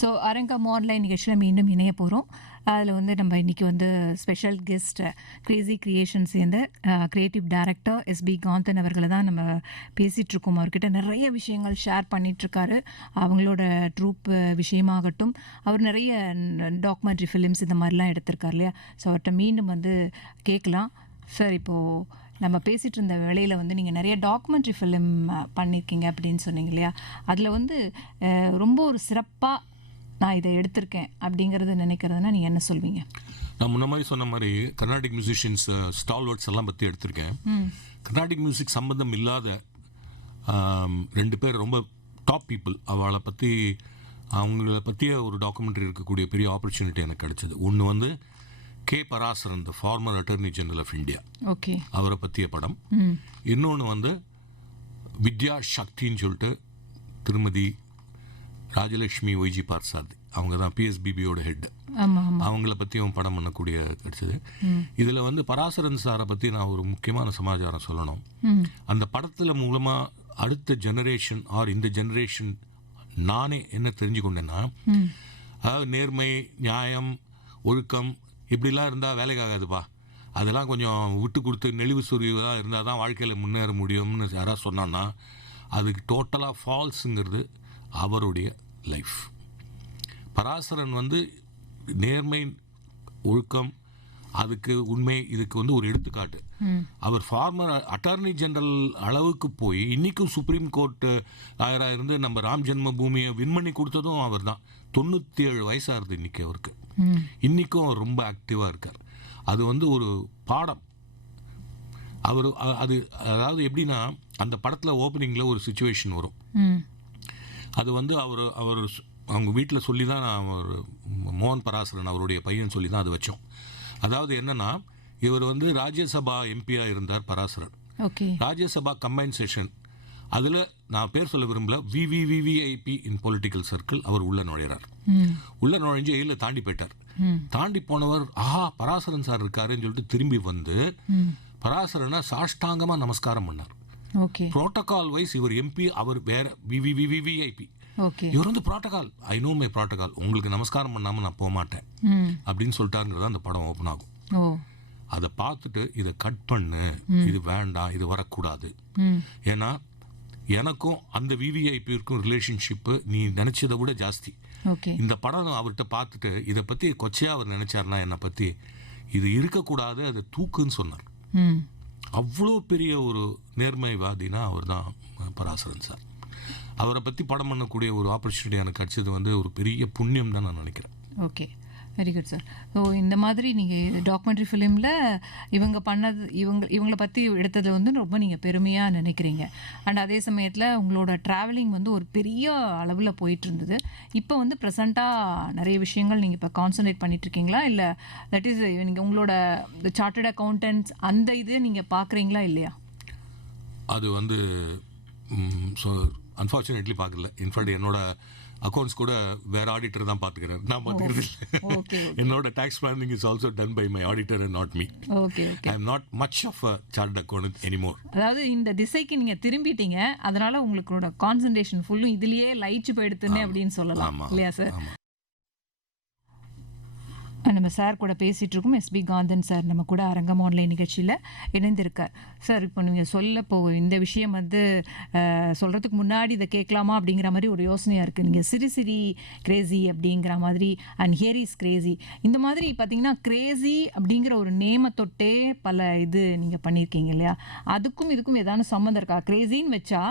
So அரங்கம் online நிகழ்ச்சியில் மீண்டும் இணைய போகிறோம். அதில் வந்து நம்ம இன்றைக்கி வந்து ஸ்பெஷல் கெஸ்ட் கிரேசி கிரியேஷன்ஸ் சேர்ந்த க்ரியேட்டிவ் டைரக்டர் எஸ்பி காந்தன் அவர்களை தான் நம்ம பேசிகிட்ருக்கோம். அவர்கிட்ட நிறைய விஷயங்கள் ஷேர் பண்ணிகிட்ருக்காரு. அவங்களோட ட்ரூப் விஷயமாகட்டும், அவர் நிறைய டாக்குமெண்ட்ரி ஃபிலிம்ஸ் இந்த மாதிரிலாம் எடுத்திருக்கார் இல்லையா. ஸோ அவர்கிட்ட மீண்டும் வந்து கேட்கலாம். சார், இப்போது நம்ம பேசிகிட்டு இருந்த வேளையில் வந்து நீங்கள் நிறைய டாக்குமெண்ட்ரி ஃபிலிம் பண்ணியிருக்கீங்க அப்படின்னு சொன்னீங்க இல்லையா. அதில் வந்து ரொம்ப ஒரு சிறப்பாக நான் இதை எடுத்திருக்கேன் அப்படிங்கிறது நினைக்கிறதுனா நீங்கள் என்ன சொல்வீங்க? நான் முன்ன மாதிரி சொன்ன மாதிரி கர்நாடிக் மியூசிஷியன்ஸ் ஸ்டால்வர்ட்ஸ் எல்லாம் பற்றி எடுத்திருக்கேன். கர்நாடிக் மியூசிக் சம்பந்தம் இல்லாத 2 பேர் ரொம்ப டாப் பீப்புள், அவங்கள பற்றிய ஒரு டாக்குமெண்ட்ரி இருக்கக்கூடிய பெரிய ஆப்பர்ச்சுனிட்டி எனக்கு கிடைச்சது. ஒன்று வந்து K Parasaran, the former attorney general of India, okay, அவரை பற்றிய படம். இன்னொன்று வந்து வித்யா சக்தின்னு சொல்லிட்டு திருமதி ராஜலட்சுமி ஒய்ஜி பார்சாத், அவங்க தான் பிஎஸ்பிபியோட ஹெட், அவங்கள பற்றியும் படம் பண்ணக்கூடிய கிடைச்சது. இதில் வந்து பராசரன் சாரை பற்றி நான் ஒரு முக்கியமான சமாச்சாரம் சொல்லணும். அந்த படத்தில் மூலமாக அடுத்த ஜெனரேஷன் ஆர் இந்த ஜெனரேஷன் நானே என்ன தெரிஞ்சு கொண்டேன்னா, அதாவது நேர்மை, நியாயம், ஒழுக்கம் இப்படிலாம் இருந்தால் வேலைக்கு ஆகாதுப்பா, அதெல்லாம் கொஞ்சம் விட்டு கொடுத்து நெளிவு சொறிவாக இருந்தால் தான் வாழ்க்கையில் முன்னேற முடியும்னு யாராவது சொன்னான்னா அதுக்கு டோட்டலாக ஃபால்ஸுங்கிறது அவருடைய லைஃப். பராசரன் வந்து நேர்மை, ஒழுக்கம், அதுக்கு உண்மை, இதுக்கு வந்து ஒரு எடுத்துக்காட்டு. அவர் ஃபார்மர் அட்டார்னி ஜெனரல் அளவுக்கு போய் இன்றைக்கும் சுப்ரீம் கோர்ட் லாயராக இருந்து நம்ம ராம் ஜென்ம பூமியை வின் பண்ணி கொடுத்ததும் அவர் தான். 97 வயசாக இருக்குது இன்றைக்கி அவருக்கு. இன்றைக்கும் அவர் ரொம்ப ஆக்டிவாக இருக்கார். அது வந்து ஒரு பாடம். அதாவது எப்படின்னா, அந்த படத்தில் ஓப்பனிங்கில் ஒரு சிச்சுவேஷன் வரும். அது வந்து அவங்க வீட்டில் சொல்லி தான் அவர் மோகன் பராசரன் அவருடைய பையன் சொல்லி தான் அது வச்சோம். அதாவது என்னன்னா, இவர் வந்து ராஜ்யசபா எம்பியாக இருந்தார் பராசரன். ராஜ்யசபா கம்பைன் செஷன், அதில் நான் பேர் சொல்ல விரும்பல, விவிவிவிஐபி இன் பொலிட்டிக்கல் சர்க்கிள் அவர் உள்ள நுழையிறார். உள்ள நுழைஞ்சு எயிலில் தாண்டி போயிட்டார். தாண்டி போனவர் பராசரன் சார் இருக்காருன்னு சொல்லிட்டு திரும்பி வந்து பராசரனை சாஷ்டாங்கமாக நமஸ்காரம் பண்ணார். புரோட்டோகால் வைஸ் இவர் எம்பி, அவர் வேற விவிவிவிஐபி, இவர் வந்து protocol, I know my protocol, உங்களுக்கு நமஸ்காரம் பண்ணாமல் நான் போக மாட்டேன் அப்படின்னு சொல்லிட்டாருங்கிறது அந்த படம் ஓப்பன் ஆகும். அதை பார்த்துட்டு இதை கட் பண்ணு, இது வேண்டாம், இது வரக்கூடாது. ஏன்னா எனக்கும் அந்த விவிஐபிக்கும் ரிலேஷன்ஷிப்பு நீ நினைச்சதை விட ஜாஸ்தி. இந்த படம் அவர்கிட்ட பார்த்துட்டு இதை பற்றி கொச்சையாக அவர் நினைச்சாருன்னா என்னை பற்றி, இது இருக்கக்கூடாது, அதை தூக்குன்னு சொன்னார். அவ்வளோ பெரிய ஒரு நேர்மைவாதினா அவர் தான் பராசரன் சார். அவரை பற்றி படம் பண்ணக்கூடிய ஒரு ஆப்பர்ச்சுனிட்டி எனக்கு கிடச்சது வந்து ஒரு பெரிய புண்ணியம் தான் நான் நினைக்கிறேன். Okay, very good sir. So இந்த மாதிரி நீங்கள் டாக்குமெண்ட்ரி ஃபிலிமில் இவங்களை பற்றி எடுத்தது வந்து ரொம்ப நீங்கள் பெருமையாக நினைக்கிறீங்க. அண்ட் அதே சமயத்தில் உங்களோட ட்ராவலிங் வந்து ஒரு பெரிய அளவில் போயிட்டு இருந்தது. இப்போ வந்து ப்ரெசண்ட்டாக நிறைய விஷயங்கள் நீங்கள் இப்போ கான்சன்ட்ரேட் பண்ணிகிட்ருக்கீங்களா, இல்லை தட் இஸ் நீங்கள் உங்களோட சார்ட்டர்ட் அக்கௌண்டன்ட்ஸ் அந்த இது நீங்கள் பார்க்குறீங்களா இல்லையா? அது வந்து அன்ஃபார்ச்சுனேட்லி பார்க்கல. இன்ஃபேக்ட் என்னோட அக்கௌண்ட்ஸ் கூட வேற ஆடிட்டர் தான் பார்த்துக்கிறேன், நான் பார்த்துக்கிறது இல்லை. என்னோட tax planning is also done by my auditor and not me. I am not much of a chartered accountant anymore. அதாவது இந்த திசைக்கு நீங்கள் திரும்பிட்டீங்க, அதனால உங்களோட கான்சன்ட்ரேஷன் ஃபுல்லும் இதுலேயே லயிச்சு போயிடுத்துன்னு அப்படின்னு சொல்லலாம் இல்லையா சார்? நம்ம சார் கூட பேசிகிட்டு இருக்கோம். எஸ்பி காந்தன் சார் நம்ம கூட அரங்கம் ஆன்லைன் நிகழ்ச்சியில் இணைந்திருக்கார். சார், இப்போ நீங்கள் இந்த விஷயம் வந்து சொல்கிறதுக்கு முன்னாடி இதை கேட்கலாமா அப்படிங்கிற மாதிரி ஒரு யோசனையாக இருக்குது. நீங்கள் சிரி கிரேசி அப்படிங்கிற மாதிரி அண்ட் ஹியர் இஸ் கிரேசி, இந்த மாதிரி பார்த்தீங்கன்னா கிரேசி அப்படிங்கிற ஒரு நேமை தொட்டே பல இது நீங்கள் பண்ணியிருக்கீங்க இல்லையா? அதுக்கும் இதுக்கும் ஏதாவது சம்மந்தம் இருக்கா? கிரேசின்னு வச்சா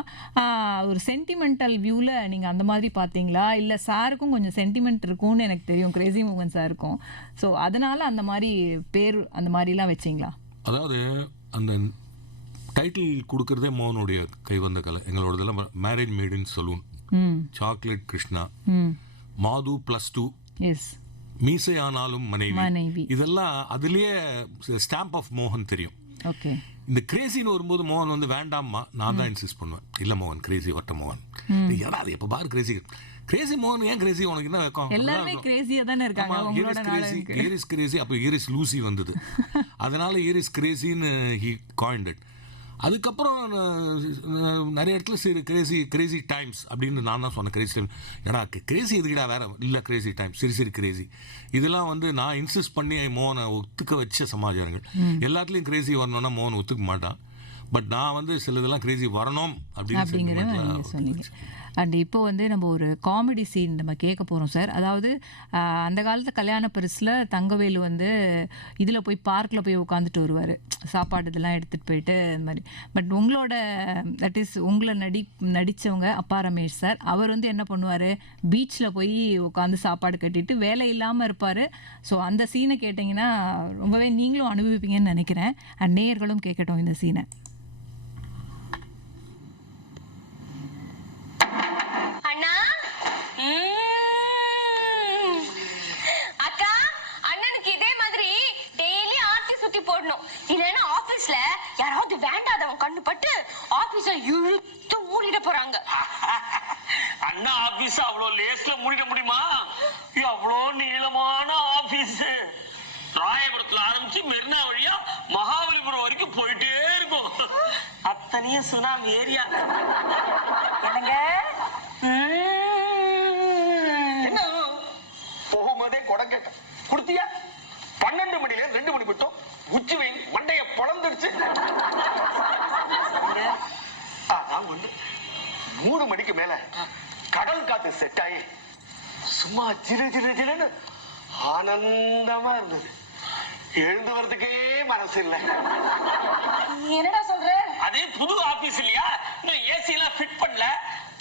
ஒரு சென்டிமெண்டல் வியூவில் நீங்கள் அந்த மாதிரி பார்த்தீங்களா, இல்லை சாருக்கும் கொஞ்சம் சென்டிமெண்ட் இருக்கும்னு எனக்கு தெரியும், கிரேசி மூவன் சாருக்கும். ஸோ அதனால அந்த மாதிரி பேர் அந்த மாதிரிலாம் வச்சிங்களா? அதாவது அந்த டைட்டில் கொடுக்கறதே மோகனுடைய கைவந்த கலை. எங்களோடதெல்லாம் marriage made in saloon, chocolate Krishna, Madhu +2, மீசை ஆனாலும் மனைவி, இதெல்லாம் அதுலேயே ஸ்டாம்ப் ஆஃப் மோகன் தெரியும். ஓகே, இந்த கிரேசின்னு வரும்போது மோகன் வந்து வேண்டாம்மா, நான் தான் இன்சிஸ்ட் பண்ணுவேன், இல்லை மோகன் கிரேசி வட்ட மோகன், ஏன்னா அது எப்போ பாரு கிரேசி மோகன், ஏன் கிரேசி, உனக்கு என்ன வைக்கும், எல்லாருமே கிரேசியா தானே இருக்காங்க. ஏரிஸ் கிரேசி, அப்போ ஏரிஸ் லூசி வந்தது, அதனால ஏரிஸ் கிரேசின்னு ஹி காயின்ட் இட். அதுக்கப்புறம் நிறைய இடத்துல கிரேசி டைம்ஸ் அப்படின்னு நான் தான் சொன்னேன். கிரேசி டைம் ஏன்னா கிரேசி எதுக்கிடா வேற இல்லை, கிரேசி டைம் சிறு கிரேசி இதெல்லாம் வந்து நான் இன்சிஸ்ட் பண்ணி மோகனை ஒத்துக்க வச்ச சமாச்சாரங்கள். எல்லாத்துலேயும் கிரேசி வரணும்னா மோகன் ஒத்துக்க மாட்டான். பட் நான் வந்து சில இதெல்லாம் கிரேசி வரணும் அப்படின்னு சொன்னீங்க. அண்ட் இப்போ வந்து நம்ம ஒரு காமெடி சீன் நம்ம கேட்க போகிறோம் சார். அதாவது அந்த காலத்து கல்யாண பரிசில் தங்கவேலு வந்து இதில் போய் பார்க்கில் போய் உட்காந்துட்டு வருவார், சாப்பாடு இதெல்லாம் எடுத்துகிட்டு போயிட்டு அந்த மாதிரி. பட் உங்களோட தட் இஸ் உங்களை நடித்தவங்க அப்பா ரமேஷ் சார், அவர் வந்து என்ன பண்ணுவார், பீச்சில் போய் உட்காந்து சாப்பாடு கட்டிட்டு வேலை இல்லாமல் இருப்பார். ஸோ அந்த சீனை கேட்டிங்கன்னா ரொம்பவே நீங்களும் அனுபவிப்பீங்கன்னு நினைக்கிறேன். அண்ட் நேயர்களும் கேட்கட்டும் இந்த சீனை. இல்லன்னா ஆபீஸ்ல யாராவது வேண்டாதவன் கண்ணு பட்டு ஆபீஸ இழுத்து மூடிட போறாங்க. அண்ணா ஆபீஸ் அவ்வளவு லேஸ்ல மூடிட முடியுமா? அவ்வளவு நீளமான ஆபீஸ். ராயபுரத்துல ஆரம்பிச்சு மெரினா வழியா மகாபலிபுரம் வரைக்கும் போயிட்டே இருக்கும். அத்தனையும் சுனாமி ஏரியா. என்ன போகும்போதே கொடை கேட்ட குடுத்தியா? 12 மணில 2 மணி மட்டும் உச்சி வெயில் மண்டைய பொழந்துடுச்சு. நான் வந்து 3 மணிக்கு மேல கடல் காத்து செட் ஆகி சும்மா ஜிலுன்னு ஆனந்தமா இருந்தது. எழுந்து வரதுக்கே மனசு இல்ல. என்னடா சொல்ற? அதே புது ஆபீஸ் இல்லையா, இன்னும் ஏசி எல்லாம் ஃபிட் பண்ணல.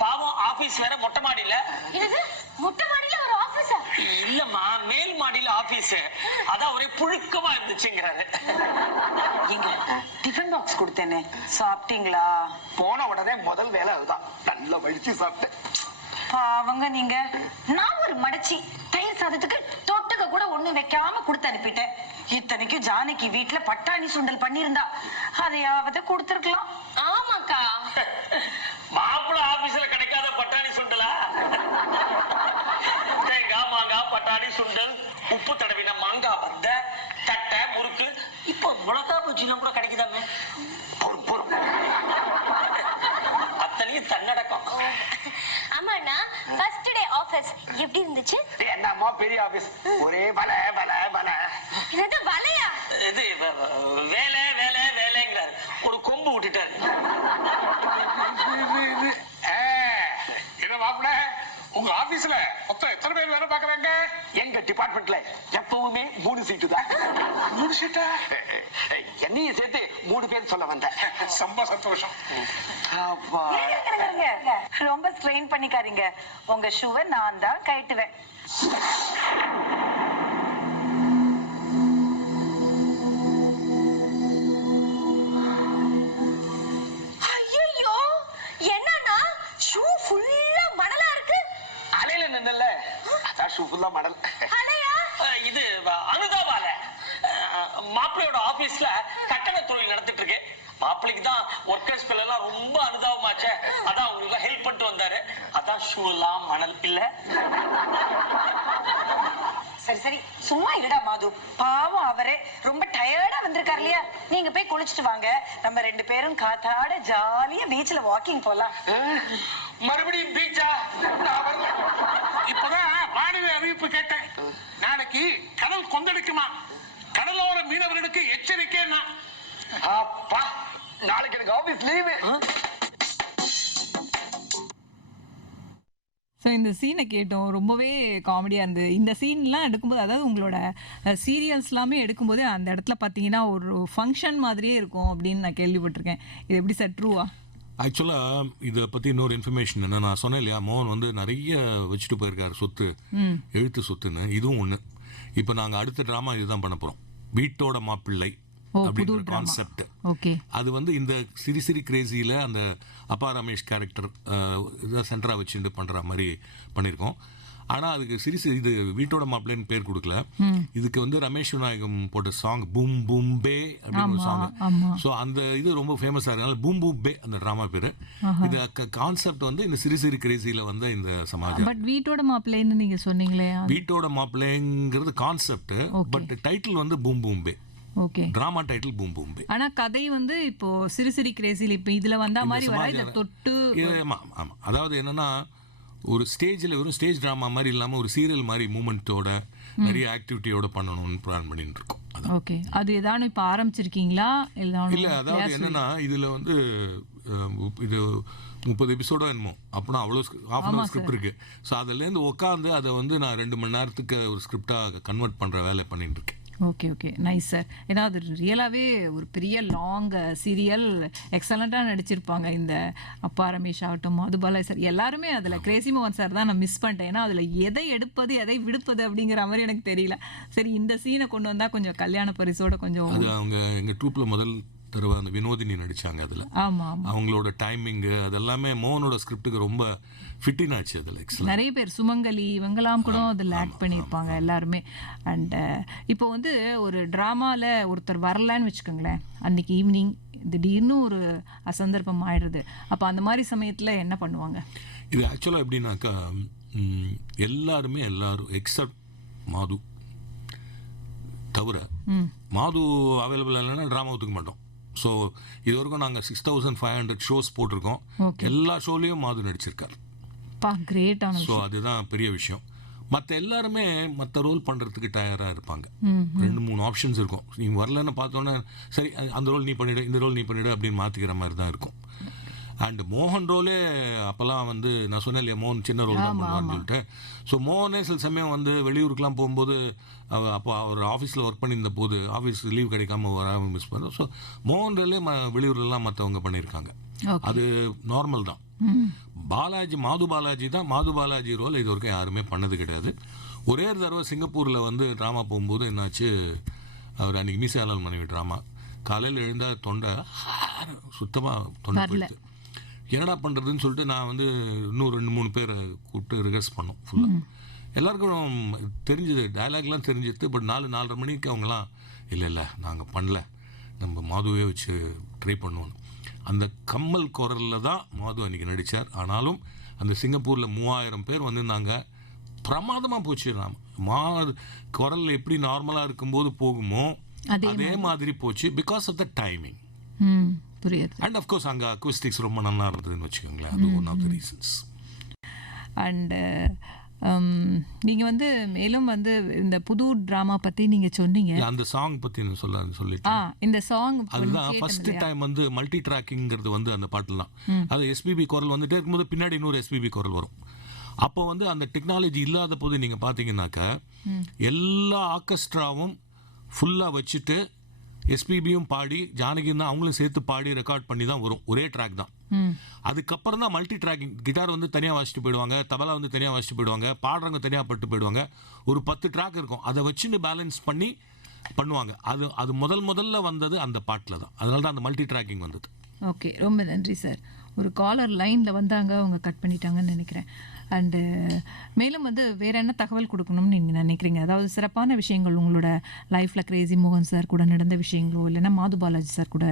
பாவம் ஆபீஸ் வேற மொட்டை மாடியில. இது மொட்டை மாடியில ஒரு ஆபீஸா? இல்லம்மா, மேல் மாடியில ஆபீஸ். அதான் ஒரே புழுக்கமா இருந்துச்சுங்கிறாரு. எங்க டிஃபன் பாக்ஸ் கொடுத்தேனே, சாப்பிட்டீங்களா? போன உடனே முதல் வேலை அதுதான், நல்லா வலிச்சு சாப்பிட்டேன். பாவங்க நீங்க. நான் ஒரு மடச்சி தயிர் சாதத்துக்கு தொட்டுக்க கூட ஒண்ணு வைக்காம கொடுத்து அனுப்பிட்டேன். இத்தனைக்கும் ஜானகி வீட்டுல பட்டாணி சுண்டல் பண்ணிருந்தா, அதையாவது கொடுத்துருக்கலாம். ஆமாக்கா, மாப்பிள்ள ஆபீஸ்ல கிடைக்காத பட்டாணி சுண்டலா? தேங்காய் மாங்காய் பட்டாணி சுண்டல், உப்பு தடவின மாங்காய் பத்த, தட்டை முறுக்கு, இப்போ மிளகா பஜ்ஜிலாம் கூட கிடைக்குதாமே. பொறும் அத்தனையும் தன்னடக்கம். ஆமாண்ணா, ஃபர்ஸ்ட் டே ஆபீஸ் எப்படி இருந்துச்சு? என்னம்மா பெரிய ஆபீஸ், ஒரே வலை. இது வலையா? இது வேலை வேலை வேலைங்கிறாரு, ஒரு கொம்பு விட்டுட்டாரு. என்ன மாப்பிள்ள, உங்க ஆபீஸ்ல மொத்தம் எத்தனை பேர் வேலை பாக்குறாங்க? எங்க டிபார்ட்மெண்ட்ல எப்பவுமே 3 சீட்டு தான். 3 சீட்டா? என்னையும் சேர்த்து 3 பேர் சொல்ல வந்தேன். ரொம்ப சந்தோஷம். ரொம்ப ஸ்ட்ரெயின் பண்ணிக்காதீங்க. உங்க ஷூவை நான் தான் கட்டுவேன். ஐயோ, என்னன்னா ஷூ ஃபுல்லா மணலா இருக்கு. அலையில நின்னல, அதான் ஷூ ஃபுல்லா மணல். அலையா? இது அனுதாபால மாப்பிள்ளையோட ஆபீஸ்ல கட்டட தொழில் நடத்திட்டு இருக்கு. மாப்பிள்ளைக்கு தான் ஒர்க்கர்ஸ் எல்லாம் ரொம்ப அனுதாபமாச்சே, அதான் உங்களுக்கு ஹெல்ப் பண்ணிட்டு வந்தாரு. அதான் ஷூ எல்லாம் மணல் இல்ல. சரி சும்மா இருடா மாது. பாவம் அவரே ரொம்ப டயர்டா வந்திருக்காரு இல்லையா? நீங்க போய் குளிச்சுட்டு வாங்க, நம்ம 2 பேரும் காத்தாட ஜாலியா பீச்ல வாக்கிங் போலாம். மறுபடியும் பீச்சா? இப்பதான் வானிலை அறிவிப்பு கேட்டேன். நாளைக்கு கடல் கொந்தளிக்குமா? கடலோர மீனவர்களுக்கு எச்சரிக்கை. அப்பா, நாளைக்கு எனக்கு ஆபீஸ் லீவு. ஸோ இந்த சீனை கேட்டோம், ரொம்பவே காமெடியாக இருந்தது. இந்த சீன்லாம் எடுக்கும்போது, அதாவது உங்களோட சீரியல்ஸ் எல்லாமே எடுக்கும்போது அந்த இடத்துல பார்த்தீங்கன்னா ஒரு ஃபங்க்ஷன் மாதிரியே இருக்கும் அப்படின்னு நான் கேள்விப்பட்டிருக்கேன். இது எப்படி சார், ட்ரூவா? ஆக்சுவலாக இதை பற்றி இன்னொரு இன்ஃபர்மேஷன் என்ன, நான் சொன்னேன் இல்லையா, மோகன் வந்து நிறைய வச்சுட்டு போயிருக்காரு சொத்து, எழுத்து சொத்துன்னு. இதுவும் ஒன்று. இப்போ நாங்கள் அடுத்த ட்ராமா இதுதான் பண்ண போகிறோம், வீட்டோட மாப்பிள்ளை அப்படின்ற கான்செப்ட். ஓகே, அது வந்து இந்த சிரி கிரேசியில் அந்த அப்பா ரமேஷ் கேரக்டர் இதை சென்டராக வச்சுட்டு பண்ணுற மாதிரி பண்ணியிருக்கோம். ஆனால் அதுக்கு இது வீட்டோட மாப்பிள்ளைன்னு பேர் கொடுக்கல. இதுக்கு வந்து ரமேஷ் விநாயகம் போட்ட சாங் பூம் பூம் பே அப்படின்னு ஒரு சாங். ஸோ அந்த இது ரொம்ப ஃபேமஸாக இருக்கனால பூம் பூம் பே அந்த ட்ராமா பேர். இது கான்செப்ட் வந்து இந்த சிரி கிரேசியில் வந்து இந்த சமாஜம். பட் வீட்டோட மாப்பிள்ளைன்னு நீங்கள் சொன்னீங்களே, வீட்டோட மாப்பிள்ளைங்கிறது கான்செப்ட், பட் டைட்டில் வந்து பூம் பூம் பே. ஓகே. ட்ராமா டைட்டில் பூம் பூம் பே. ஆனா கதை வந்து இப்போ சிறு சிறு கிரேசியில் இப்போ இதுல வந்தா மாதிரி வர இதை தொட்டு ஆமாம். அதாவது என்னன்னா ஒரு ஸ்டேஜில் வெறும் ஸ்டேஜ் ட்ராமா மாதிரி இல்லாமல் ஒரு சீரியல் மாதிரி மூமெண்ட்டோட நிறைய ஆக்டிவிட்டியோட பண்ணணும்னு பிளான் பண்ணிட்டு இருக்கோம். ஓகே. அது ஏதாவது இப்போ ஆரம்பிச்சிருக்கீங்களா? இல்லை, அதாவது என்னன்னா இதில் வந்து இது 30 எபிசோடோ என்னமோ அப்படின்னா அவ்வளோ ½ ஸ்கிரிப்ட் இருக்கு. ஸோ அதுலேருந்து உட்காந்து அதை வந்து நான் 2 மணி நேரத்துக்கு ஒரு ஸ்கிரிப்டாக கன்வெர்ட் பண்ணுற வேலை பண்ணிட்டு இருக்கேன். Okay okay, nice sir. ஏன்னா அது ரியலாகவே ஒரு பெரிய லாங் சீரியல், எக்ஸலண்ட்டாக நடிச்சிருப்பாங்க. இந்த அப்பா ரமேஷ் ஆகட்டும், மதுபாலா சார், எல்லாருமே அதில் கிரேசி மோகன் சார் தான் நான் மிஸ் பண்ணிட்டேன். ஏன்னா அதில் எதை எடுப்பது எதை விடுப்பது அப்படிங்கிற மாதிரி எனக்கு தெரியல. சரி, இந்த சீனை கொண்டு வந்தால் கொஞ்சம் கல்யாண பரிசோட கொஞ்சம். அது அவங்க எங்கள் ட்ரூப்பில் முதல் தடவை அந்த வினோதினி நடித்தாங்க அதில். ஆமாம், அவங்களோட டைமிங்கு அதெல்லாமே மோகனோட ஸ்கிரிப்டுக்கு ரொம்ப ஃபிட்டின் ஆச்சு. அதில் எக்ஸலண்ட். நிறைய பேர் சுமங்கலி இவங்கெல்லாம் கூட அதில் ஆக்ட் பண்ணியிருப்பாங்க எல்லாருமே. அண்ட் இப்போ வந்து ஒரு ட்ராமாவில் ஒருத்தர் வரலான்னு வச்சுக்கோங்களேன், அன்னைக்கு ஈவினிங் திடீர்னு ஒரு அசந்தர்ப்பம் ஆயிடுது. அப்போ அந்த மாதிரி சமயத்தில் என்ன பண்ணுவாங்க? இது ஆக்சுவலாக எப்படின்னாக்கா எல்லாரும் எக்ஸப்ட் மாது தவிர, மாது அவைலபிள் இல்லைன்னா ட்ராமா ஒத்துக்க மாட்டோம். ஸோ இது வரைக்கும் நாங்கள் 6500 ஷோஸ் போட்டிருக்கோம். எல்லா ஷோலையும் மாது நடிச்சிருக்கார். கிரேட்டான. ஸோ அதுதான் பெரிய விஷயம். மற்ற எல்லாருமே மற்ற ரோல் பண்ணுறதுக்கு தயாராக இருப்பாங்க. 2-3 ஆப்ஷன்ஸ் இருக்கும். நீ வரலன்னு பார்த்தோன்னே சரி அந்த ரோல் நீ பண்ணிவிடு, இந்த ரோல் நீ பண்ணிவிடு அப்படின்னு மாற்றிக்கிற மாதிரி தான் இருக்கும். அண்ட் மோகன் ரோலே அப்போல்லாம் வந்து நான் சொன்னேன் இல்லையா, மோகன் சின்ன ரோல் தான் பண்ணுவான்னு சொல்லிட்டு. ஸோ மோகனே சில சமயம் வந்து வெளியூருக்குலாம் போகும்போது அப்போ அவர் ஆஃபீஸில் ஒர்க் பண்ணியிருந்த போது ஆஃபீஸ் லீவ் கிடைக்காம வராமல் மிஸ் பண்ணுறோம். ஸோ மோகன் ரோலே வெளியூர்லாம் மற்றவங்க பண்ணியிருக்காங்க. அது நார்மல் தான். மாது பாலாஜி ரோல் இது வரைக்கும் யாருமே பண்ணது கிடையாது. ஒரே தடவை சிங்கப்பூரில் வந்து ட்ராமா போகும்போது என்னாச்சு, அவர் அன்றைக்கி மீசாலால் மனைவி ட்ராமா காலையில் எழுந்தால் தொண்டை சுத்தமாக தொண்டை போயிடுது. என்னடா பண்ணுறதுன்னு சொல்லிட்டு நான் வந்து இன்னும் 2-3 பேரை கூப்பிட்டு ரிஹர்ஸ் பண்ணோம் ஃபுல்லாக. எல்லாருக்கும் தெரிஞ்சது, டயலாக்லாம் தெரிஞ்சது. பட் 4-4:30 மணிக்கு அவங்களாம் இல்லை நாங்கள் பண்ணல, நம்ம மாதுவே வச்சு ட்ரை பண்ணுவோம். அந்த கம்மல் குரலில் தான் மாது அன்றைக்கி நடித்தார். ஆனாலும் அந்த சிங்கப்பூரில் 3000 பேர் வந்திருந்தாங்க. பிரமாதமாக போச்சு. குரல் எப்படி நார்மலாக இருக்கும்போது போகுமோ அதே மாதிரி போச்சு. Because of the timing. புரியுது. அண்ட் அஃப்கோர்ஸ் அங்கே அக்விஸ்டிக்ஸ் ரொம்ப நல்லா இருந்ததுன்னு வச்சுக்கோங்களேன். அது one of the reasons. And நீங்கள் வந்து மேலும் வந்து இந்த புது ட்ராமா பற்றி நீங்கள் சொன்னீங்க. அந்த சாங் பற்றி சொல்லிட்டு இந்த சாங் அதுதான் ஃபர்ஸ்ட் டைம் வந்து மல்டி ட்ராக்கிங்கிறது வந்து அந்த பாட்டில் தான். அது எஸ்பிபி குரல் வந்துட்டே இருக்கும்போது பின்னாடி இன்னொரு எஸ்பிபி குரல் வரும். அப்போ வந்து அந்த டெக்னாலஜி இல்லாத போது நீங்கள் பார்த்தீங்கன்னாக்கா எல்லா ஆர்கெஸ்ட்ராவும் ஃபுல்லாக வச்சுட்டு எஸ்பிபியும் பாடி ஜானகியும் தான் அவங்களும் சேர்த்து பாடி ரெக்கார்ட் பண்ணி தான் வரும். ஒரே ட்ராக் தான். அதுக்கப்புறம் தான் மல்டி ட்ராக்கிங். கிட்டார் வந்து தனியாக வாசிட்டு போயிடுவாங்க, தபலா வந்து தனியாக வாசிட்டு போயிடுவாங்க, பாடுறவங்க தனியாக பட்டு போயிடுவாங்க. ஒரு 10 ட்ராக் இருக்கும், அதை வச்சுன்னு பேலன்ஸ் பண்ணி பண்ணுவாங்க. அது முதல்ல வந்தது அந்த பாட்டில் தான். அதனால தான் அந்த மல்டி ட்ராக்கிங் வந்தது. ஓகே, ரொம்ப நன்றி சார். ஒரு காலர் லைனில் வந்தாங்க, அவங்க கட் பண்ணிட்டாங்கன்னு நினைக்கிறேன். அண்டு மேலும் வந்து வேறு என்ன தகவல் கொடுக்கணும்னு நீங்கள் நினைக்கிறீங்க? அதாவது சிறப்பான விஷயங்கள் உங்களோட லைஃப்பில் கிரேசி மோகன் சார் கூட நடந்த விஷயங்களோ இல்லைன்னா மாது பாலாஜி சார் கூட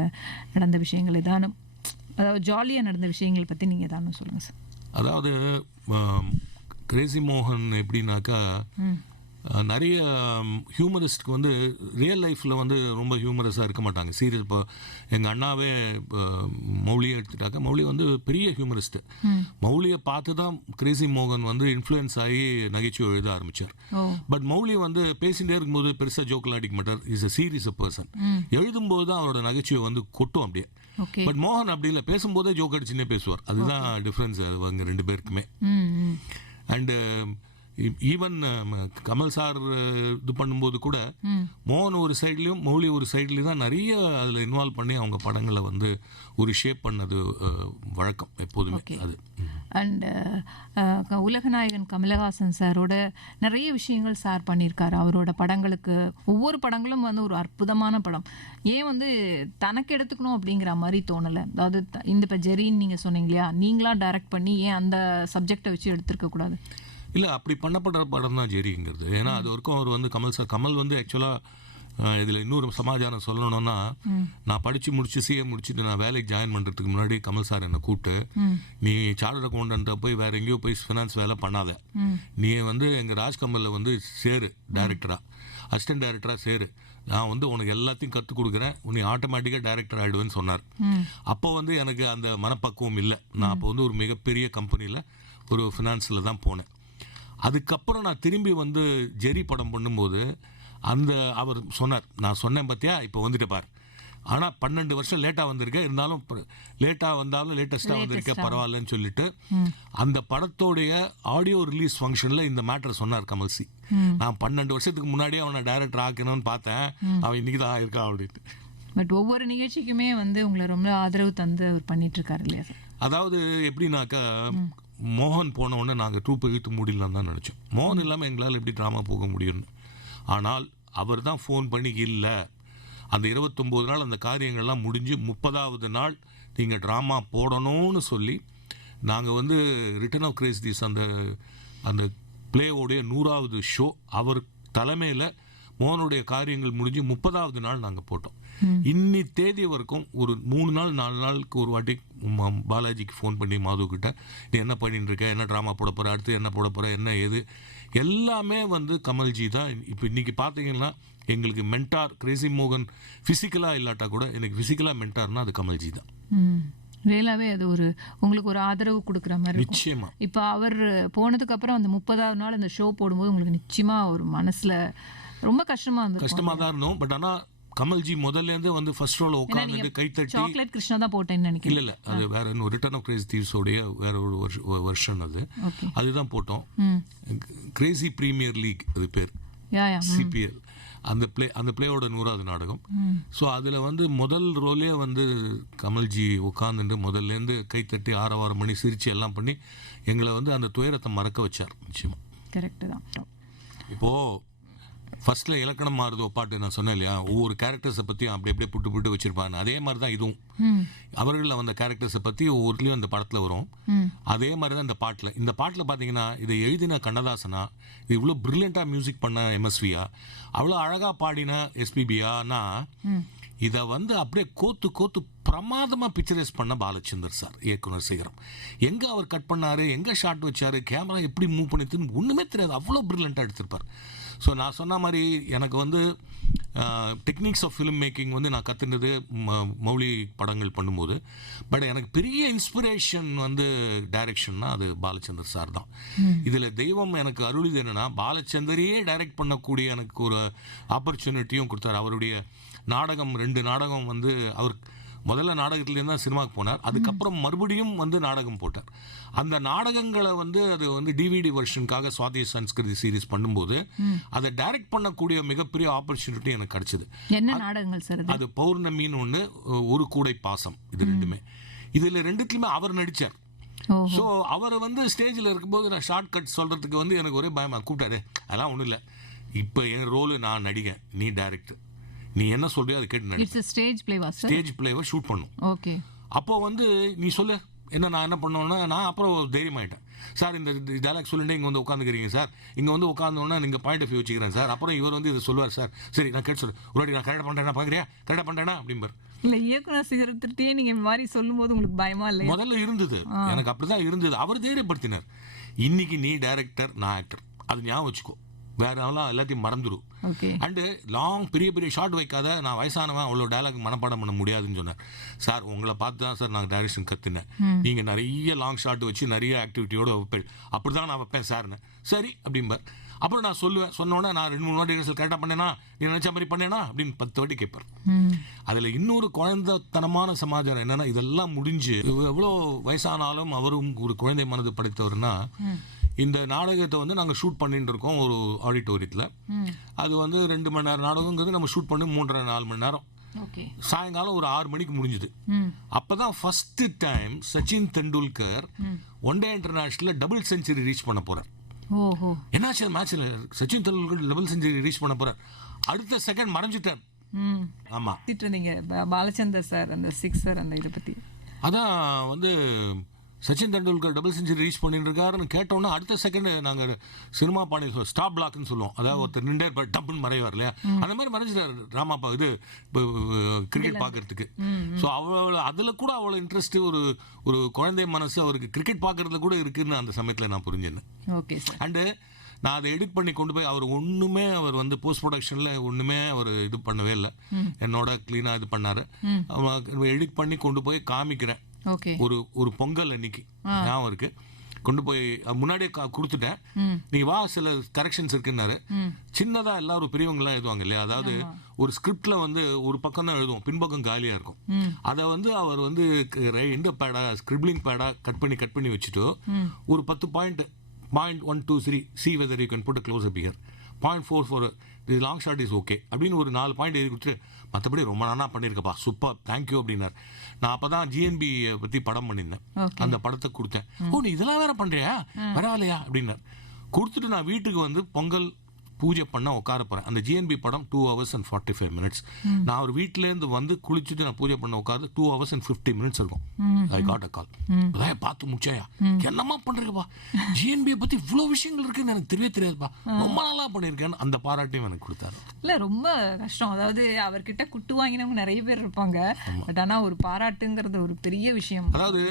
நடந்த விஷயங்கள் ஏதானும், அதாவது ஜாலியாக நடந்த விஷயங்களை பற்றி நீங்கள் ஏதானும் சொல்லுங்கள் சார். அதாவது கிரேசி மோகன் எப்படின்னாக்கா நிறைய ஹியூமரிஸ்ட்க்கு வந்து ரியல் லைஃப்பில் வந்து ரொம்ப ஹியூமரஸாக இருக்க மாட்டாங்க. சீரியஸ் இப்போ எங்கள் அண்ணாவே மௌலியை எடுத்துட்டாக்கா, மௌலி வந்து பெரிய ஹியூமரிஸ்ட்டு. மௌலியை பார்த்து தான் கிரேசி மோகன் வந்து இன்ஃப்ளூயன்ஸ் ஆகி நகைச்சுவை எழுத ஆரம்பித்தார். பட் மௌலி வந்து பேசிகிட்டே இருக்கும்போது பெருசாக ஜோக்கெலாம் அடிக்க மாட்டார். Is a serious person. எழுதும்போது தான் அவரோட நகைச்சுவை வந்து கொட்டும் அப்படியே. பட் மோகன் அப்படி இல்லை, பேசும்போதே ஜோக் அடிச்சுன்னே பேசுவார். அதுதான் டிஃப்ரென்ஸ் அவங்க 2 பேருக்குமே. அண்டு ஈவன் கமல் சார் இது பண்ணும்போது கூட மோகன் ஒரு சைட்லேயும் மௌலி ஒரு சைட்லேயும் தான் நிறைய அதில் இன்வால்வ் பண்ணி அவங்க படங்களை வந்து ஒரு ஷேப் பண்ணது வழக்கம் எப்போதுமே. அது அண்டு உலகநாயகன் கமலஹாசன் சாரோட நிறைய விஷயங்கள் சார் பண்ணியிருக்காரு. அவரோட படங்களுக்கு ஒவ்வொரு படங்களும் வந்து ஒரு அற்புதமான படம். ஏன் வந்து தனக்கு எடுத்துக்கணும் அப்படிங்கிற மாதிரி தோணலை? அதாவது இந்த இப்போ ஜெரின்னு நீங்கள் சொன்னீங்க இல்லையா, நீங்களாக டைரக்ட் பண்ணி ஏன் அந்த சப்ஜெக்டை வச்சு எடுத்துருக்கக்கூடாது? இல்லை, அப்படி பண்ணப்படுற படம் தான் ஜெரிங்கிறது. ஏன்னா அது வரைக்கும் அவர் வந்து கமல் வந்து ஆக்சுவலாக இதில் இன்னொரு சமாச்சாரம் சொல்லணும்னா, நான் படித்து முடிச்சு சிஏ முடிச்சுட்டு நான் வேலைக்கு ஜாயின் பண்ணுறதுக்கு முன்னாடி கமல் சார் என்னை கூப்பிட்டு, நீ சார்ட்டர்ட் அக்கௌண்டண்ட்டை போய் வேறு எங்கேயோ போய் ஃபினான்ஸ் வேலை பண்ணாத, நீ வந்து எங்கள் ராஜ்கமலில் வந்து சேரு டைரக்டராக, அசிஸ்டன்ட் டைரக்டராக சேரு, நான் வந்து உனக்கு எல்லாத்தையும் கற்றுக் கொடுக்குறேன், உன்னை ஆட்டோமேட்டிக்காக டைரக்டர் ஆகிடுவேன்னு சொன்னார். அப்போ வந்து எனக்கு அந்த மனப்பக்குவம் இல்லை. நான் அப்போ வந்து ஒரு மிகப்பெரிய கம்பெனியில் ஒரு ஃபினான்ஸில் தான் போனேன். அதுக்கப்புறம் நான் திரும்பி வந்து ஜெரி படம் பண்ணும்போது அவர் சொன்னார், நான் சொன்னேன் பார்த்தியா இப்போ வந்துட்டு பார், ஆனால் 12 வருஷம் லேட்டாக வந்திருக்கேன், இருந்தாலும் லேட்டாக வந்தாலும் லேட்டஸ்ட்டாக வந்திருக்கேன் பரவாயில்லன்னு சொல்லிட்டு அந்த படத்தோடைய ஆடியோ ரிலீஸ் ஃபங்க்ஷனில் இந்த மேட்டர் சொன்னார் கமல்சி. நான் 12 வருஷத்துக்கு முன்னாடியே அவனை டைரக்டர் ஆக்கணும்னு பார்த்தேன், அவன் இன்னைக்கு தான் ஆயிருக்கான் அப்படின்ட்டு. பட் ஒவ்வொரு நிகழ்ச்சிக்குமே வந்து உங்களை ரொம்ப ஆதரவு தந்து அவர் பண்ணிட்டு இருக்காரு இல்லையா சார்? அதாவது எப்படின்னாக்கா, மோகன் போன உடனே நாங்கள் ட்ரூப்பை இழுத்து மூடிடலாம் தான் நினச்சோம். மோகன் இல்லாமல் எங்களால் எப்படி ட்ராமா போக முடியும்னு. ஆனால் அவர் தான் ஃபோன் பண்ணி, இல்லை அந்த 29 நாள் அந்த காரியங்கள்லாம் முடிஞ்சு 30வது நாள் நீங்கள் ட்ராமா போடணும்னு சொல்லி நாங்கள் வந்து ரிட்டர்ன் ஆஃப் கிரேஸ் தீஸ் அந்த பிளேவோடைய 100வது ஷோ அவர் தலைமையில் மோகனுடைய காரியங்கள் முடிஞ்சு 30வது நாள் நாங்கள் போட்டோம். இன்னி தேதி வரைக்கும் ஒரு 3 நாள் 4 நாளுக்கு ஒரு வாட்டி பாலாஜிக்கு ஃபோன் பண்ணி மாதுக்கிட்ட, நீ என்ன பண்ணிட்டு இருக்க, என்ன ட்ராமா போட போகிற, அடுத்து என்ன போட போகிற, என்ன ஏது எல்லாமே வந்து கமல்ஜி தான். இப்போ இன்றைக்கி பார்த்தீங்கன்னா எங்களுக்கு மென்டார் கிரேசி மோகன் ஃபிசிக்கலாக இல்லாட்டா கூட எனக்கு ஃபிசிக்கலாக மென்டார்னா அது கமல்ஜி தான். ரியலாகவே அது உங்களுக்கு ஒரு ஆதரவு கொடுக்குற மாதிரி நிச்சயமா. இப்போ அவர் போனதுக்கப்புறம் அந்த 30வது நாள் அந்த ஷோ போடும்போது உங்களுக்கு நிச்சயமாக ஒரு மனசில் ரொம்ப கஷ்டமாக தான் இருந்தோம். பட் ஆனால் கமல்ஜி முதல்லேருந்து வந்து ஃபர்ஸ்ட் ரோல உட்காந்துட்டு கைத்தட்டி, சாக்லேட் கிருஷ்ணா தான் போட்டேன்னு நினைக்கிறேன். இல்லை அது வேற இன்னும் ரிட்டர்ன் ஆஃப் கிரேசி தீவ்ஸோடைய வேற ஒரு வெர்ஷன் அதுதான் போட்டோம். கிரேசி பிரீமியர் லீக் அது பேர், சிபிஎல். அந்த பிளேயோட 100வது நாடகம். ஸோ அதில் வந்து முதல் ரோலே வந்து கமல்ஜி உட்காந்துட்டு முதல்லேருந்து கைத்தட்டி ஆரவாரம் பண்ணி சிரித்து எல்லாம் பண்ணி எங்களை வந்து அந்த துயரத்தை மறக்க வச்சார். நிச்சயமாக கரெக்டு தான். இப்போது ஃபர்ஸ்ட்டில் இலக்கணம் மாறுதோ பாட்டு நான் சொன்னேன் இல்லையா, ஒவ்வொரு கேரக்டர்ஸை பற்றியும் அப்படி அப்படியே புட்டு வச்சுருப்பாங்க. அதே மாதிரி தான் இதுவும் அவர்களில் வந்த கேரக்டர்ஸை பற்றி ஒவ்வொருலையும் அந்த படத்தில் வரும். அதே மாதிரி தான் இந்த பாட்டில் பார்த்தீங்கன்னா இதை எழுதின கண்ணதாசனா, இது இவ்வளோ ப்ரில்லியண்ட்டாக மியூசிக் பண்ண எம்எஸ்வியா, அவ்வளோ அழகாக பாடின எஸ்பிபியானா, இதை வந்து அப்படியே கோத்து பிரமாதமாக பிக்சரைஸ் பண்ண பாலச்சந்தர் சார், இயக்குனர் சிகரம். எங்கே அவர் கட் பண்ணார், எங்கே ஷாட் வச்சார், கேமரா எப்படி மூவ் பண்ணிட்டுன்னு ஒன்றுமே தெரியாது, அவ்வளோ ப்ரில்லியண்ட்டாக எடுத்திருப்பார். ஸோ நான் சொன்ன மாதிரி எனக்கு வந்து டெக்னிக்ஸ் ஆஃப் ஃபிலிம் மேக்கிங் வந்து நான் கற்றுனது மௌலி படங்கள் பண்ணும்போது. பட் எனக்கு பெரிய இன்ஸ்பிரேஷன் வந்து டைரக்ஷன்னா அது பாலச்சந்தர் சார் தான். இதில் தெய்வம் எனக்கு அருளிது என்னென்னா, பாலச்சந்தரையே டைரக்ட் பண்ணக்கூடிய எனக்கு ஒரு ஆப்பர்ச்சுனிட்டியும் கொடுத்தார். அவருடைய நாடகம் 2 நாடகம் வந்து அவர் முதல்ல நாடகத்துலேருந்து தான் சினிமாவுக்கு போனார். அதுக்கப்புறம் மறுபடியும் வந்து நாடகம் போட்டார். அந்த நாடகங்களை வந்து அது வந்து டிவிடி வெர்ஷனுக்காக சுவாதி சன்ஸ்கிருதி சீரீஸ் பண்ணும்போது அதை டைரக்ட் பண்ணக்கூடிய மிகப்பெரிய ஆப்பர்ச்சுனிட்டி எனக்கு கிடைச்சது. என்ன நாடகங்கள் சார்? அது பௌர்ணமின்னு ஒன்று, ஒரு கூடை பாசம், இது ரெண்டுமே. இதில் 2த்துலையுமே அவர் நடித்தார். ஸோ அவர் வந்து ஸ்டேஜில் இருக்கும்போது நான் ஷார்ட் கட் சொல்கிறதுக்கு வந்து எனக்கு ஒரே பயமாக கூப்பிட்டாரு. அதெல்லாம் ஒன்றும் இல்லை, இப்போ என் ரோலு நான் நடிகேன், நீ டைரக்டர், நீ என்ன சொல்றியோ அதை கேட்டு நடி. ஸ்டேஜ் பிளேவை ஷூட் பண்ணும். ஓகே. அப்போ வந்து நீ சொல்லு என்ன, நான் என்ன பண்ணோன்னா, நான் அப்புறம் தைரியமாயிட்டேன். சார் இந்த டைலாக் சொல்லிட்டு இங்கே வந்து உட்காந்துக்கிறீங்க சார், இங்கே வந்து உட்காந்தோன்னா நீங்கள் பாயிண்ட் ஆஃப் வியூ வச்சுக்கிறேன் சார். அப்புறம் இவர் வந்து இதை சொல்லுவார் சார், சரி நான் கேட்டு சொல்லு, ஒரு வாட்டி நான் கரெக்டாக பண்ணுறேன்னா பார்க்குறியா, கரெக்டாக பண்ணுறேன்னா அப்படிம்பார். இல்லை, இயக்குனர் சிகரத்திட்டே நீங்கள் இந்த மாதிரி சொல்லும்போது உங்களுக்கு பயமா இல்லை? முதல்ல இருந்தது, எனக்கு அப்படி தான் இருந்தது. அவர் தைரியப்படுத்தினார். இன்னைக்கு நீ டைரக்டர், நான் ஆக்டர், அது ஞாபகம் வச்சுக்கோ, வேற எல்லாத்தையும் மறந்துடும். அண்டு லாங் பெரிய ஷார்ட் வைக்காத, நான் வயசானவன் அவ்வளோ டைலாக் மனப்பாடம் பண்ண முடியாதுன்னு சொன்னார். சார் உங்களை பார்த்து தான் சார் நான் டைரக்ஷன் கற்றுனேன், நீங்கள் நிறைய லாங் ஷார்ட் வச்சு நிறைய ஆக்டிவிட்டியோட வைப்பேன், அப்படி தான் நான் வைப்பேன் சார்னு. சரி அப்படிம்பார். அப்புறம் நான் சொன்னோன்னே நான் 2-3 வாட்டி ரிஹர்சல் கரெக்டாக பண்ணேனா, நீ நினச்ச மாதிரி பண்ணேனா அப்படின்னு 10 வாட்டி கேட்பார். அதில் இன்னொரு குழந்தைத்தனமான சமாச்சாரம் என்னென்னா, இதெல்லாம் முடிஞ்சு எவ்வளோ வயசானாலும் அவரும் ஒரு குழந்தை மனது படைத்தவர்னா, இந்த நாடகத்தை வந்து நாங்கள் ஷூட் பண்ணிட்டு இருக்கோம் ஒரு ஆடிட்டோரியத்தில். அது வந்து 2 மணி நேரம் நாடகங்கிறது நம்ம ஷூட் பண்ணி 3.5-4 மணி நேரம். சாயங்காலம் ஒரு 6 மணிக்கு முடிஞ்சுது. அப்போதான் first time Sachin Tendulkar one day இன்டர்நேஷனலில் டபுள் செஞ்சுரி ரீச் பண்ண போறார். என்னாச்சு மேட்ச்ல Sachin Tendulkar double century reach பண்ண போறார், அடுத்த செகண்ட் மறைஞ்சிட்டார். ஆமா, நீங்க பாலச்சந்தர் சார் அந்த சிக்ஸர் அந்த இதை பத்தி அதான் வந்து Sachin Tendulkar double century reach பண்ணிட்டு இருக்காருன்னு கேட்டோன்னா அடுத்த செகண்ட் நாங்கள் சினிமா பாணி ஸ்டாப் பிளாக்னு சொல்லுவோம். அதாவது ஒருத்தர் நின்று டப்புன்னு மறைவார் இல்லையா, அந்த மாதிரி மறைஞ்சிட்டார் ராமாப்பா இது கிரிக்கெட் பார்க்கறதுக்கு. ஸோ அவ்வளோ அதில் கூட அவ்வளோ இன்ட்ரெஸ்ட், ஒரு குழந்தை மனசு அவருக்கு கிரிக்கெட் பார்க்கறதுல கூட இருக்குன்னு அந்த சமயத்தில் நான் புரிஞ்சுனேன். Okay sir. அண்டு நான் அதை எடிட் பண்ணி கொண்டு போய் அவர் வந்து போஸ்ட் ப்ரொடக்ஷனில் ஒன்றுமே அவர் இது பண்ணவே இல்லை, என்னோட க்ளீனாக இது பண்ணார். எடிட் பண்ணி கொண்டு போய் காமிக்கிறேன். ஒரு பொங்கல் அன்னைக்கு ஞாபகம் இருக்கு, கொண்டு போய் முன்னாடியே கொடுத்துட்டேன். நீ வா, சில கரெக்ஷன்ஸ் இருக்குன்னாரு. சின்னதா எல்லாரும் பெரியவங்கலாம் எழுதுவாங்க இல்லையா, அதாவது ஒரு ஸ்கிரிப்ட்ல வந்து ஒரு பக்கம் தான் எழுதுவோம், பின்பக்கம் காலியா இருக்கும். அதை வந்து அவர் வந்து இந்த பேடா ஸ்கிரிப்லிங் பேடா கட் பண்ணி வச்சுட்டு ஒரு 10 point 1 2 3 see whether you can put a close up here, 0.44 this long shot is okay அப்படின்னு ஒரு 4 பாயிண்ட் எழுதி கொடுத்துட்டு, மற்றபடி ரொம்ப நானா பண்ணியிருக்கப்பா, சூப்பர், தேங்க்யூ அப்படின்னார். நான் அப்போ தான் ஜிஎன்பி பற்றி படம் பண்ணியிருந்தேன், அந்த படத்தை கொடுத்தேன். ஓ, நீ இதெல்லாம் வேற பண்ணுறியா, பரவாயில்லையா அப்படின்னார். கொடுத்துட்டு நான் வீட்டுக்கு வந்து பொங்கல் பூஜை பண்ண உட்கார போகிறேன். அந்த ஜிஎன்பி படம் 2 hours and 45 minutes. நான் ஒரு வீட்டிலேருந்து வந்து குளிச்சுட்டு நான் பூஜை பண்ண உட்காந்து 2 hours and 50 minutes இருக்கும். ஐ காட் அ கால், அதான் பார்த்து முடிச்சாயா, என்னம்மா பண்ணுறீங்கப்பா, ஜிஎன்பியை பற்றி இவ்வளோ விஷயங்கள் இருக்குன்னு எனக்கு தெரியாதுப்பா, ரொம்ப நல்லா பண்ணியிருக்கேன்னு அந்த பாராட்டையும் எனக்கு கொடுத்தாரு. இல்லை, ரொம்ப கஷ்டம். அதாவது அவர்கிட்ட குட்டு வாங்கினவங்க நிறைய பேர் இருப்பாங்க, பட் ஆனால் ஒரு பாராட்டுங்கிறது ஒரு பெரிய விஷயம். அதாவது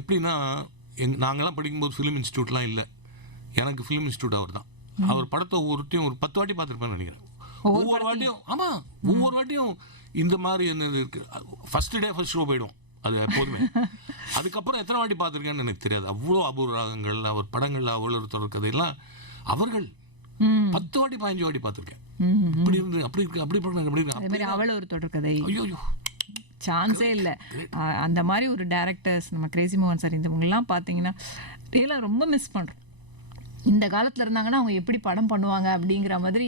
எப்படின்னா, நாங்கள்லாம் படிக்கும்போது ஃபிலிம் இன்ஸ்டியூட்லாம் இல்லை, எனக்கு ஃபிலிம் இன்ஸ்டியூட் அவர் தான். அவர் படத்தை ஒருத்தையும் ஒரு 10 வாட்டி பார்த்துருப்பேன்னு நினைக்கிறேன். ஒவ்வொரு வாட்டியும் இந்த மாதிரி என்ன இருக்கு, ஃபர்ஸ்ட் டே ஃபர்ஸ்ட் ஷோ போயிடும் அது எப்போதுமே. அதுக்கப்புறம் எத்தனை வாட்டி பார்த்துருக்கேன்னு எனக்கு தெரியாது. அவ்வளோ அபூர்வங்கள் அவர் படங்கள்ல அவ்வளோ தொடர் கதையெல்லாம் அவர்கள் 10 வாட்டி 15 வாட்டி பார்த்துருக்கேன். இப்படி இருந்து அப்படி இருக்கு, அப்படி இருக்கு, அவ்வளோ ஒரு தொடர்கதை, ஐயோ சான்ஸே இல்லை. அந்த மாதிரி ஒரு டேரக்டர்ஸ் நம்ம கிரேசி மோகன் சார் இந்தவங்கெல்லாம் பார்த்தீங்கன்னா ரியலாக ரொம்ப மிஸ் பண்ணுறோம். இந்த காலத்தில் இருந்தாங்கன்னா அவங்க எப்படி படம் பண்ணுவாங்க அப்படிங்கிற மாதிரி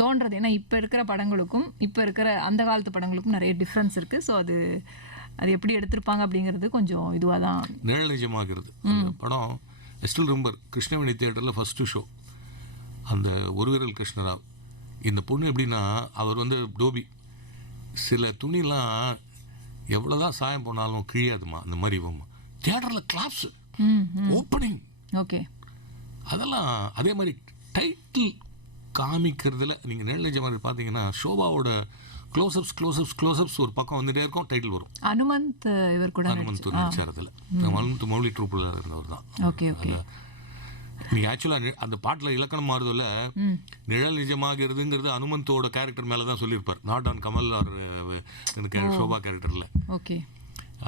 தோன்றது. ஏன்னா இப்போ இருக்கிற படங்களுக்கும் இப்போ இருக்கிற அந்த காலத்து படங்களுக்கும் நிறைய டிஃப்ரென்ஸ் இருக்குது. ஸோ அது எப்படி எடுத்திருப்பாங்க அப்படிங்கிறது கொஞ்சம் இதுவாக தான். நிழல் நிஜமாகிறது அந்த படம். ஸ்டில் ரிமெம்பர், கிருஷ்ணவேணி தியேட்டரில் ஃபஸ்ட்டு ஷோ, அந்த ஒரு விரல் கிருஷ்ணராவ். இந்த பொண்ணு எப்படின்னா, அவர் வந்து டோபி, சில துணிலாம் எவ்வளோதான் சாயம் போனாலும் கிழியாதுமா, அந்த மாதிரி தியேட்டரில் கிளாப்ஸு ஓப்பனிங். ஓகே, அதெல்லாம் அதே மாதிரி டைட்டில் காமிக்கிறதுல நீங்கள் நிழல் நிஜமாக பார்த்தீங்கன்னா, ஷோபாவோட க்ளோஸ்அப்ஸ் ஒரு பக்கம் வந்துட்டே இருக்கும், டைட்டில் வரும். அனுமந்த் இவர் கூட நடிச்சார் அதில். அனுமந்த் மௌலி ட்ரூப்பில் இருந்தவர் தான். Okay okay. நீங்கள் ஆக்சுவலாக அந்த பாட்டில் இலக்கணம் மாறுதில்ல, நிழல் நிஜமாகிறதுங்கிறது அனுமந்தோட கேரக்டர் மேலே தான் சொல்லியிருப்பார், not on Kamal or Shobha கேரக்டரில். ஓகே,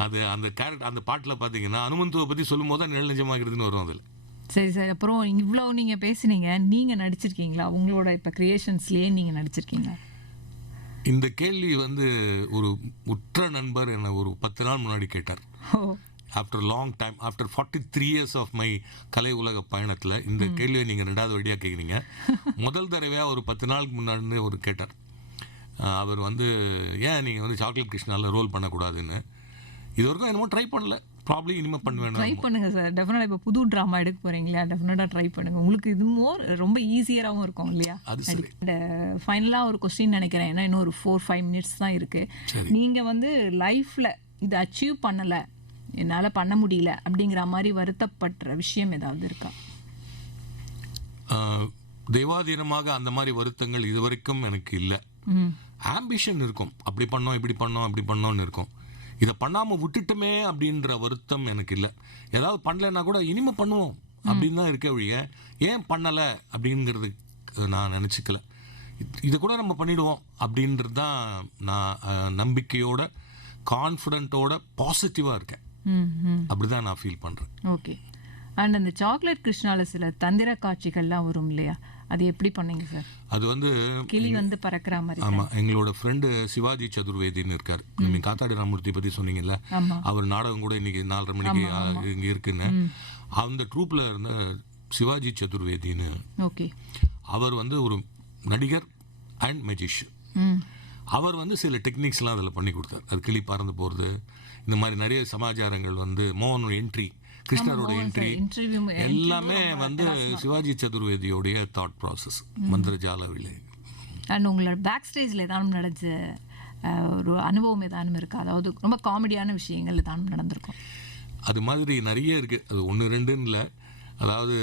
அது அந்த கேரக்டர் அந்த பாட்டில் பார்த்தீங்கன்னா அனுமந்துவை பற்றி சொல்லும் போது தான் நிழல் நிஜமாகிறதுன்னு வரும் அதில். சரி சார், அப்புறம் இவ்வளோ நீங்கள் பேசுனீங்க, நீங்கள் நடிச்சிருக்கீங்களா? உங்களோட இப்போ கிரியேஷன்ஸ்லேயே நீங்கள் நடிச்சிருக்கீங்களா? இந்த கேள்வி வந்து ஒரு உற்ற நண்பர் என்னை ஒரு 10 நாள் முன்னாடி கேட்டார். After long time, after 43 years of my கலை உலக பயணத்தில் இந்த கேள்வியை நீங்கள் 2வது வழியாக கேட்குறீங்க. முதல் தடவையாக ஒரு 10 நாளுக்கு முன்னாடி ஒரு கேட்டார். அவர் வந்து, ஏன் நீங்கள் வந்து சாக்லேட் கிருஷ்ணாவில் ரோல் பண்ணக்கூடாதுன்னு. இது வரைக்கும் என்னமோ ட்ரை பண்ணல, ப்ராப்ளி இனிமேல் பண்ணுவேன். ட்ரை பண்ணுங்கள் சார், டெஃபினட்டாக. இப்போ புது ட்ராமா எடுக்க போகிறீங்களா, டெஃபினட்டாக ட்ரை பண்ணுங்கள். உங்களுக்கு இது ரொம்ப ஈஸியராகவும் இருக்கும் இல்லையா? அது சரி. ஃபைனலாக ஒரு கொஸ்டின் நினைக்கிறேன், ஏன்னா இன்னும் ஒரு 4-5 minutes தான் இருக்குது. நீங்கள் வந்து லைஃப்பில் இதை அச்சீவ் பண்ணலை, என்னால் பண்ண முடியல அப்படிங்கிற மாதிரி வருத்தப்படுற விஷயம் ஏதாவது இருக்கா? தெய்வாதீனமாக அந்த மாதிரி வருத்தங்கள் இது வரைக்கும் எனக்கு இல்லை. ஆம்பிஷன் இருக்கும், அப்படி பண்ணோம் இப்படி பண்ணோம் அப்படி பண்ணோன்னு இருக்கும். இதை பண்ணாமல் விட்டுட்டுமே அப்படின்ற வருத்தம் எனக்கு இல்லை. ஏதாவது பண்ணலைன்னா கூட இனிமேல் பண்ணுவோம் அப்படின்னு தான் இருக்க வழிய, ஏன் பண்ணலை அப்படிங்கிறது நான் நினச்சிக்கல. இதை கூட நம்ம பண்ணிவிடுவோம் அப்படின்றது தான் நான் நம்பிக்கையோட, கான்ஃபிடென்ட்டோட, பாசிட்டிவாக இருக்கேன். அப்படி தான் நான் ஃபீல் பண்ணுறேன். ஓகே. அண்ட் அந்த சாக்லேட் கிருஷ்ணாவில் சில தந்திர காட்சிகள்லாம் வரும் இல்லையா, அது எப்படி பண்ணீங்க சார்? அது வந்து கிளி வந்து பறக்கிற மாதிரி. ஆமாம், எங்களோட ஃப்ரெண்டு சிவாஜி சதுர்வேதின்னு இருக்கார். நீங்கள் காத்தாடி ராமூர்த்தி பற்றி சொன்னீங்கல்ல, அவர் நாடகம் கூட இன்னைக்கு 4:30 மணிக்கு இங்கே இருக்குன்னு. அந்த ட்ரூப்பில் இருந்த சிவாஜி சதுர்வேதின்னு, ஓகே, அவர் வந்து ஒரு நடிகர் அண்ட் மெஜிஷியன். அவர் வந்து சில டெக்னிக்ஸ்லாம் அதில் பண்ணி கொடுத்தார். அது கிளி பறந்து போகிறது, இந்த மாதிரி நிறைய சமாச்சாரங்கள் வந்து மோகனோட என்ட்ரி, கிருஷ்ணரோட என்ட்ரி எல்லாமே வந்து சிவாஜி சதுர்வேதியோடைய தாட் ப்ராசஸ், மந்திரஜால விலை. அண்ட் உங்களோட பேக் ஸ்டேஜில் ஏதானும் நடந்த ஒரு அனுபவம் ஏதானும் இருக்கா? அதாவது ரொம்ப காமெடியான விஷயங்கள் ஏதானும் நடந்திருக்கும்? அது மாதிரி நிறைய இருக்குது, அது 1-2ன்னு இல்லை. அதாவது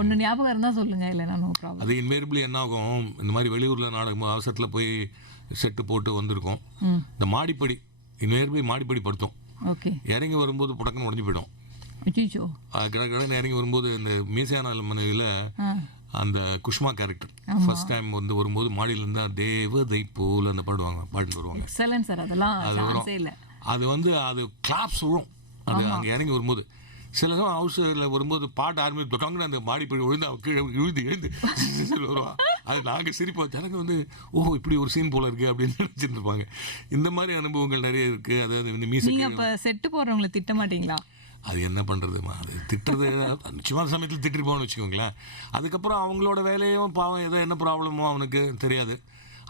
ஒன்று ஞாபகம் இருந்தால் சொல்லுங்கள், இல்லைனா நோ ப்ராப்ளம். அது இன்வேரிபிளி என்ன ஆகும், இந்த மாதிரி வெளியூரில் நாடகம் அவசரத்தில் போய் செட்டு போட்டு வந்திருக்கோம். இந்த மாடிப்படி இன்வேரிபிளி மாடிப்படி படுத்தோம். ஓகே. இறங்கி வரும்போது புடக்குன்னு உடஞ்சி போயிடும். அச்சோ. கடைன்னு இறங்கி வரும்போது இந்த மீசையான மனைவியில் அந்த குஷ்மா கேரக்டர் ஃபர்ஸ்ட் டைம் வந்து வரும்போது மாடியிலேருந்து தேவதை போல் அந்த பாட்டு வருவாங்க. எக்ஸலன்ட் சார், அதெல்லாம் அது வரும். சான்ஸே இல்ல. அது வந்து அது கிளாப்ஸ் விழும் அது அங்கே இறங்கி வரும்போது. சில சமயம் ஹவுஸில் வரும்போது பாட்டு ஆரம்பிச்சு தொட்டாங்கன்னு அந்த மாடி போய் விழுந்து கீழே எழுந்து வருவா. அது நாங்கள் சிரிப்போம். ஜனங்க வந்து ஓஹோ இப்படி ஒரு சீன் போல இருக்கு அப்படின்னு நினச்சிட்டு இருப்பாங்க. இந்த மாதிரி அனுபவங்கள் நிறைய இருக்கு. அதாவது இந்த நீங்க மியூசிக் அப்ப செட்டு போறவங்களை திட்ட மாட்டீங்களா? அது என்ன பண்ணுறதுமா, அது திட்டுறது நிச்சயமான சமயத்தில் திட்டிருப்போம்னு வச்சுக்கோங்களேன். அதுக்கப்புறம் அவங்களோட வேலையும் பாவம் ஏதோ என்ன ப்ராப்ளமோ அவனுக்கு தெரியாது.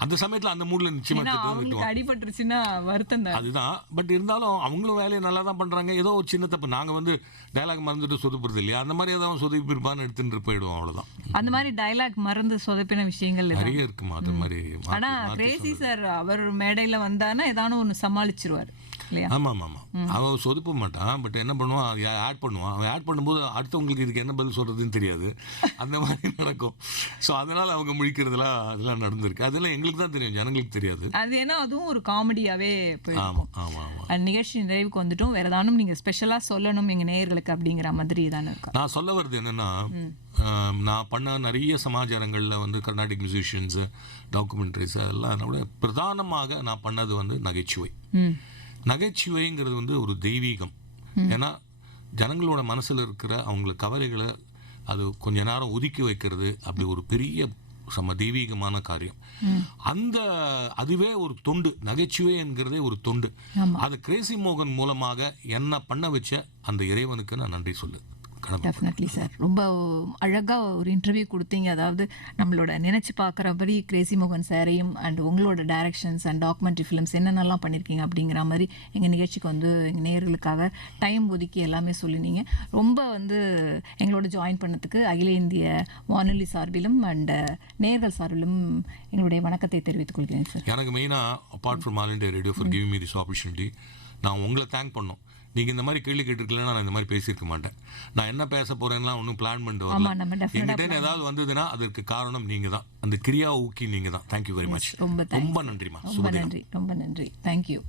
அந்த சமயத்தில் அந்த மூடில் நிச்சயமாக திட்டுவான். அடிபட்டுருச்சுன்னா வருத்தம் தான். அதுதான். பட் இருந்தாலும் அவங்களும் வேலையை நல்லா தான் பண்ணுறாங்க. ஏதோ ஒரு சின்ன தப்பு நாங்கள் வந்து டைலாக் மறந்துட்டு சொதுப்புறது இல்லையா, அந்த மாதிரி ஏதாவது சொதுப்பிருப்பான்னு எடுத்துட்டு போயிடுவோம், அவ்வளோதான். அந்த மாதிரி டைலாக் மறந்து சொதப்பின விஷயங்கள் நிறைய இருக்குமா அது மாதிரி. ஆனா கிரேசி சார் அவர் மேடையில வந்தானா ஏதானும் ஒன்று சமாளிச்சிருவார் இல்லையா? ஆமாம் ஆமாம். அவன் சொதுப்ப மாட்டான். பட் என்ன பண்ணுவான், ஆட் பண்ணுவான். அவன் ஆட் பண்ணும்போது அடுத்தவங்களுக்கு இதுக்கு என்ன பதில் சொல்கிறதுன்னு தெரியாது. அந்த மாதிரி நடக்கும். ஸோ அதனால் அவங்க முழிக்கிறதுலாம் அதெல்லாம் நடந்திருக்கு. அதெல்லாம் எங்களுக்கு தான் தெரியும், ஜனங்களுக்கு தெரியாது. அது ஏன்னா அதுவும் ஒரு காமெடியாவே போயிருக்கும். ஆமாம் ஆமாம் ஆமாம். நிகழ்ச்சி நிறைவுக்கு வந்துட்டும். வேற ஏதானும் நீங்க ஸ்பெஷலா சொல்லணும் எங்க நேயர்களுக்கு அப்படிங்கிற மாதிரி தானே இருக்கா? நான் சொல்ல வருது என்னென்னா, நான் பண்ண நிறைய சமாச்சாரங்களில் வந்து கர்நாடிக் மியூசிஷியன்ஸு, டாக்குமெண்ட்ரிஸ், அதெல்லாம் விட பிரதானமாக நான் பண்ணது வந்து நகைச்சுவை. நகைச்சுவைங்கிறது வந்து ஒரு தெய்வீகம். ஏன்னா ஜனங்களோட மனசில் இருக்கிற அவங்கள கவலைகளை அது கொஞ்ச நேரம் ஒதுக்கி வைக்கிறது அப்படி ஒரு பெரிய தெய்வீகமான காரியம். அதுவே ஒரு தொண்டு. நகைச்சுவை என்கிறதே ஒரு தொண்டு. அது கிரேசி மோகன் மூலமாக என்ன பண்ண வச்ச அந்த இறைவனுக்கு நான் நன்றி சொல்லு. டெஃபினெட்லி சார், ரொம்ப அழகாக ஒரு இன்டர்வியூ கொடுத்தீங்க. அதாவது நம்மளோட நினச்சி பார்க்குறபடி கிரேசி மோகன் சாரையும் அண்ட் உங்களோட டைரக்ஷன்ஸ் அண்ட் டாக்குமெண்ட்ரி ஃபிலிம்ஸ் என்னென்னலாம் பண்ணியிருக்கீங்க அப்படிங்கிற மாதிரி எங்கள் நிகழ்ச்சிக்கு வந்து எங்கள் நேயர்களுக்காக டைம் ஒதுக்கி எல்லாமே சொல்லினீங்க. ரொம்ப வந்து எங்களோட ஜாயின் பண்ணதுக்கு அகில இந்திய வானொலி சார்பிலும் அண்ட் நேயர்கள் சார்பிலும் எங்களுடைய வணக்கத்தை தெரிவித்துக் கொள்கிறேன் சார். எனக்கு மெயினாக apart from all India radio for giving me this opportunity, நான் உங்களை தேங்க் பண்ணோம். நீங்கள் இந்த மாதிரி கேள்வி கேட்டிருக்கலன்னா நான் இந்த மாதிரி பேசியிருக்க மாட்டேன். நான் என்ன பேச போகிறேன்னா ஒன்றும் பிளான் பண்ணிட்டு வரல. எங்கிட்ட ஏதாவது வந்ததுன்னா அதற்கு காரணம் நீங்கள் தான். அந்த கிரியா ஊக்கி நீங்கள் தான். Thank you very much. ரொம்ப ரொம்ப நன்றிமா. ரொம்ப நன்றி. தேங்க்யூ.